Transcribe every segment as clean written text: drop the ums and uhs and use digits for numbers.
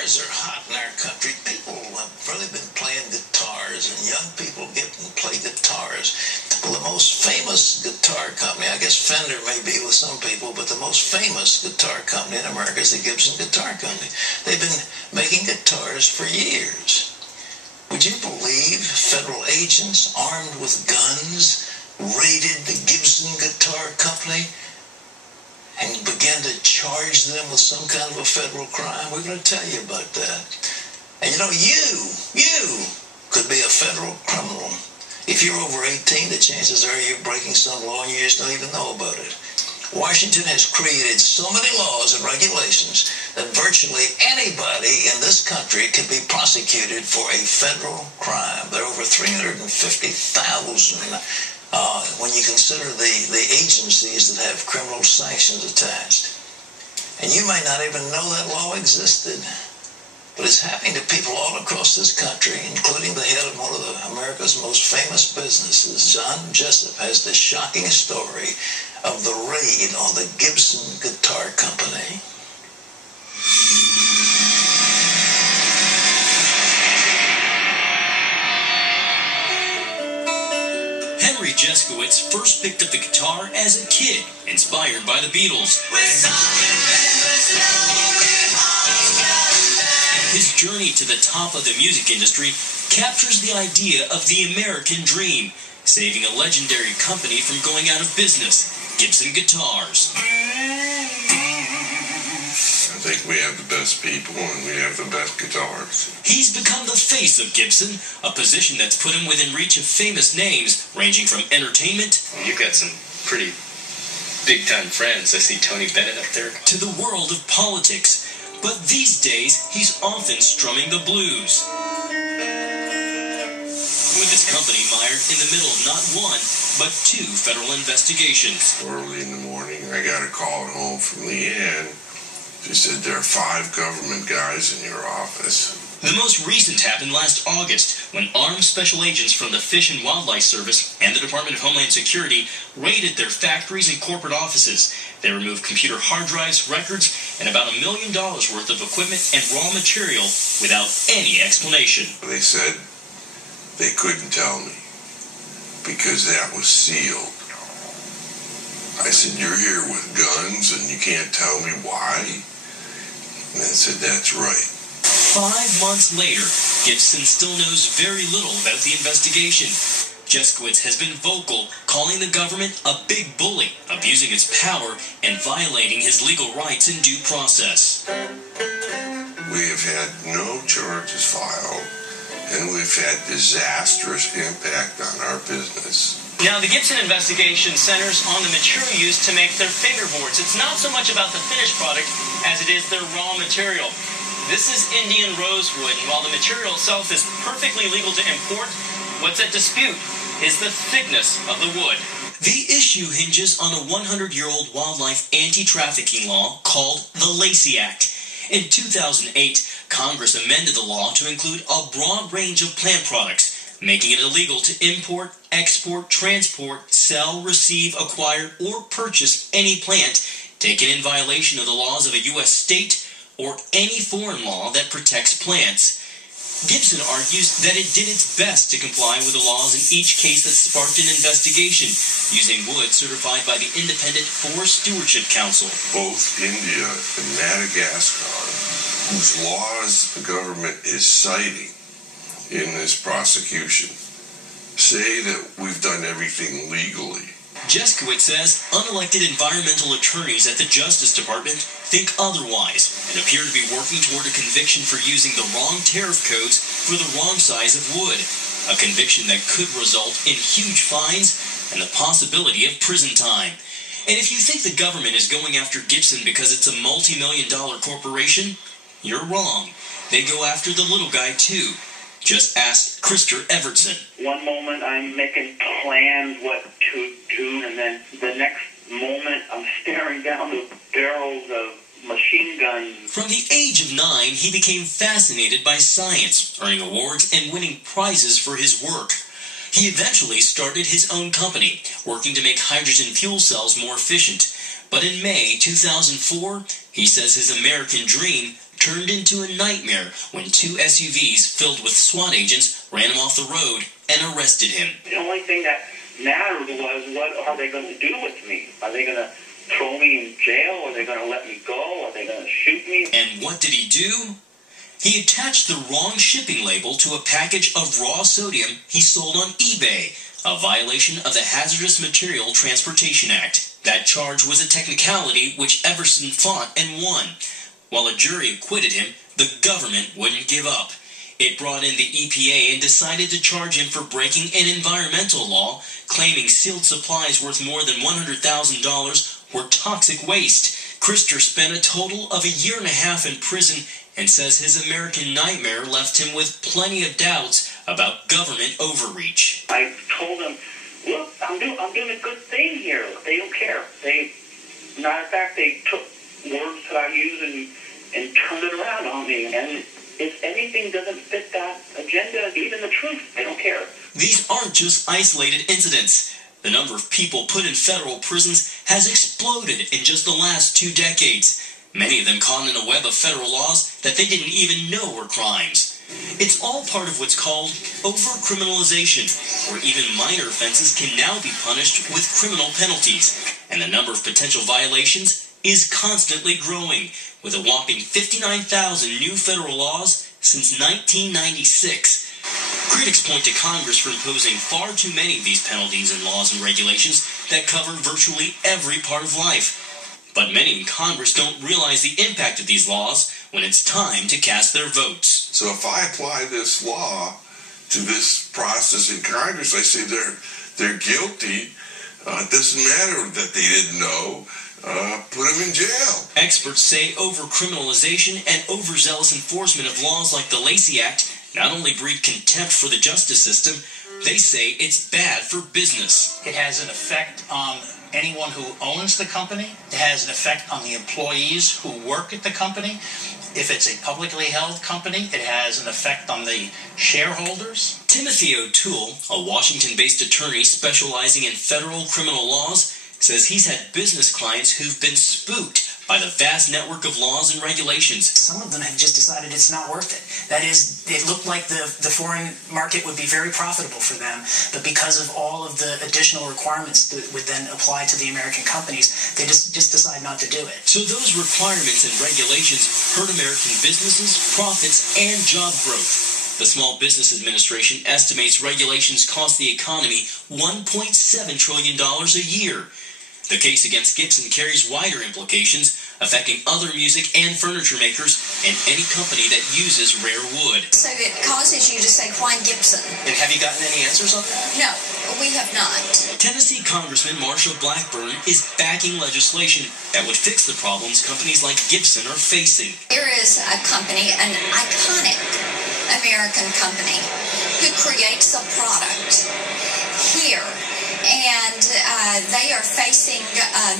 Guitars are hot in our country. People have really been playing guitars, and young people get and play guitars. Well, the most famous guitar company, I guess Fender may be with some people, but the most famous guitar company in America is the Gibson Guitar Company. They've been making guitars for years. Would you believe federal agents armed with guns raided the Gibson Guitar Company and began to charge them with some kind of a federal crime? We're going to tell you about that. And you know, you could be a federal criminal. If you're over 18, the chances are you're breaking some law and you just don't even know about it. Washington has created so many laws and regulations that virtually anybody in this country can be prosecuted for a federal crime. There are over 350,000 when you consider the agencies that have criminal sanctions attached. And you may not even know that law existed. But it's happening to people all across this country, including the head of one of America's most famous businesses. John Jessup has the shocking story of the raid on the Gibson Guitar Company. Henry Jeskowitz first picked up the guitar as a kid, inspired by the Beatles. His journey to the top of the music industry captures the idea of the American dream, saving a legendary company from going out of business, Gibson Guitars. I think we have the best people and we have the best guitars. He's become the face of Gibson, a position that's put him within reach of famous names, ranging from entertainment... You've got some pretty big-time friends. I see Tony Bennett up there. ...to the world of politics. But these days, he's often strumming the blues. With his company mired in the middle of not one, but two federal investigations. Early in the morning, I got a call at home from Leanne. She said, there are 5 government guys in your office. The most recent happened last August, when armed special agents from the Fish and Wildlife Service and the Department of Homeland Security raided their factories and corporate offices. They removed computer hard drives, records, and about $1 million worth of equipment and raw material without any explanation. They said they couldn't tell me because that was sealed. I said, you're here with guns and you can't tell me why? And they said, that's right. 5 months later, Gibson still knows very little about the investigation. Jeskowitz has been vocal, calling the government a big bully, abusing its power and violating his legal rights in due process. We have had no charges filed, and we've had disastrous impact on our business. Now, the Gibson investigation centers on the material used to make their fingerboards. It's not so much about the finished product as it is their raw material. This is Indian rosewood, and while the material itself is perfectly legal to import, what's at dispute is the thickness of the wood. The issue hinges on a 100-year-old wildlife anti-trafficking law called the Lacey Act. In 2008, Congress amended the law to include a broad range of plant products, making it illegal to import, export, transport, sell, receive, acquire, or purchase any plant taken in violation of the laws of a U.S. state or any foreign law that protects plants. Gibson argues that it did its best to comply with the laws in each case that sparked an investigation, using wood certified by the Independent Forest Stewardship Council. Both India and Madagascar, whose laws the government is citing in this prosecution, say that we've done everything legally. Jeskowitz says unelected environmental attorneys at the Justice Department think otherwise and appear to be working toward a conviction for using the wrong tariff codes for the wrong size of wood, a conviction that could result in huge fines and the possibility of prison time. And if you think the government is going after Gibson because it's a multi-million-dollar corporation, you're wrong. They go after the little guy too. Just ask Krister Evertson. One moment I'm making plans what to do, and then the next moment I'm staring down the barrels of machine guns. From the age of 9, he became fascinated by science, earning awards and winning prizes for his work. He eventually started his own company, working to make hydrogen fuel cells more efficient. But in May 2004, he says his American dream turned into a nightmare when two SUVs filled with SWAT agents ran him off the road and arrested him. The only thing that mattered was, what are they going to do with me? Are they going to throw me in jail? Are they going to let me go? Are they going to shoot me? And what did he do? He attached the wrong shipping label to a package of raw sodium he sold on eBay, a violation of the Hazardous Material Transportation Act. That charge was a technicality which Everson fought and won. While a jury acquitted him, the government wouldn't give up. It brought in the EPA and decided to charge him for breaking an environmental law, claiming sealed supplies worth more than $100,000 were toxic waste. Krister spent a total of 1.5 years in prison and says his American nightmare left him with plenty of doubts about government overreach. I told them, look, I'm doing a good thing here. They don't care. Matter of fact, they took words that I use and turned it around on me. And if anything doesn't fit that agenda, even the truth, they don't care. These aren't just isolated incidents. The number of people put in federal prisons has exploded in just the last 2 decades. Many of them caught in a web of federal laws that they didn't even know were crimes. It's all part of what's called overcriminalization, where even minor offenses can now be punished with criminal penalties, and the number of potential violations is constantly growing, with a whopping 59,000 new federal laws since 1996. Critics point to Congress for imposing far too many of these penalties and laws and regulations that cover virtually every part of life. But many in Congress don't realize the impact of these laws when it's time to cast their votes. So if I apply this law to this process in Congress, I say they're guilty. It doesn't matter that they didn't know. Put them in jail. Experts say overcriminalization and overzealous enforcement of laws like the Lacey Act not only breed contempt for the justice system, they say it's bad for business. It has an effect on anyone who owns the company. It has an effect on the employees who work at the company. If it's a publicly held company, it has an effect on the shareholders. Timothy O'Toole, a Washington-based attorney specializing in federal criminal laws, says he's had business clients who've been spooked by the vast network of laws and regulations. Some of them have just decided it's not worth it. That is, it looked like the foreign market would be very profitable for them, but because of all of the additional requirements that would then apply to the American companies, they just decide not to do it. So those requirements and regulations hurt American businesses, profits, and job growth. The Small Business Administration estimates regulations cost the economy $1.7 trillion a year. The case against Gibson carries wider implications, affecting other music and furniture makers and any company that uses rare wood. So it causes you to say, why Gibson? And have you gotten any answers on that? No, we have not. Tennessee Congressman Marsha Blackburn is backing legislation that would fix the problems companies like Gibson are facing. There is a company, an iconic American company, who creates a product here. And they are facing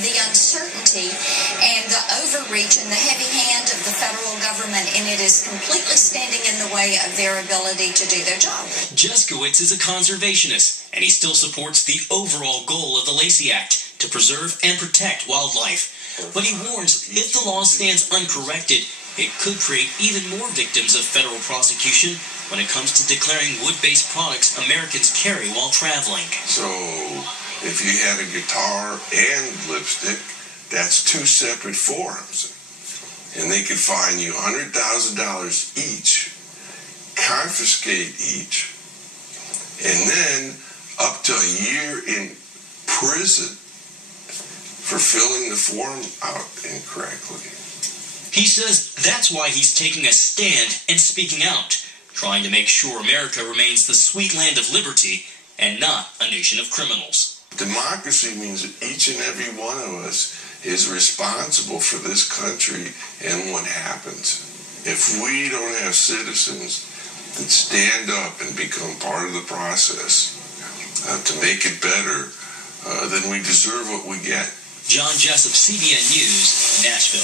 the uncertainty and the overreach and the heavy hand of the federal government, and it is completely standing in the way of their ability to do their job. Jeskowitz is a conservationist, and he still supports the overall goal of the Lacey Act to preserve and protect wildlife. But he warns if the law stands uncorrected, it could create even more victims of federal prosecution when it comes to declaring wood-based products Americans carry while traveling. So if you had a guitar and lipstick, that's 2 separate forms. And they could fine you $100,000 each, confiscate each, and then up to a year in prison for filling the form out incorrectly. He says that's why he's taking a stand and speaking out, trying to make sure America remains the sweet land of liberty and not a nation of criminals. Democracy means that each and every one of us is responsible for this country and what happens. If we don't have citizens that stand up and become part of the process to make it better, then we deserve what we get. John Jessup, CBN News, Nashville.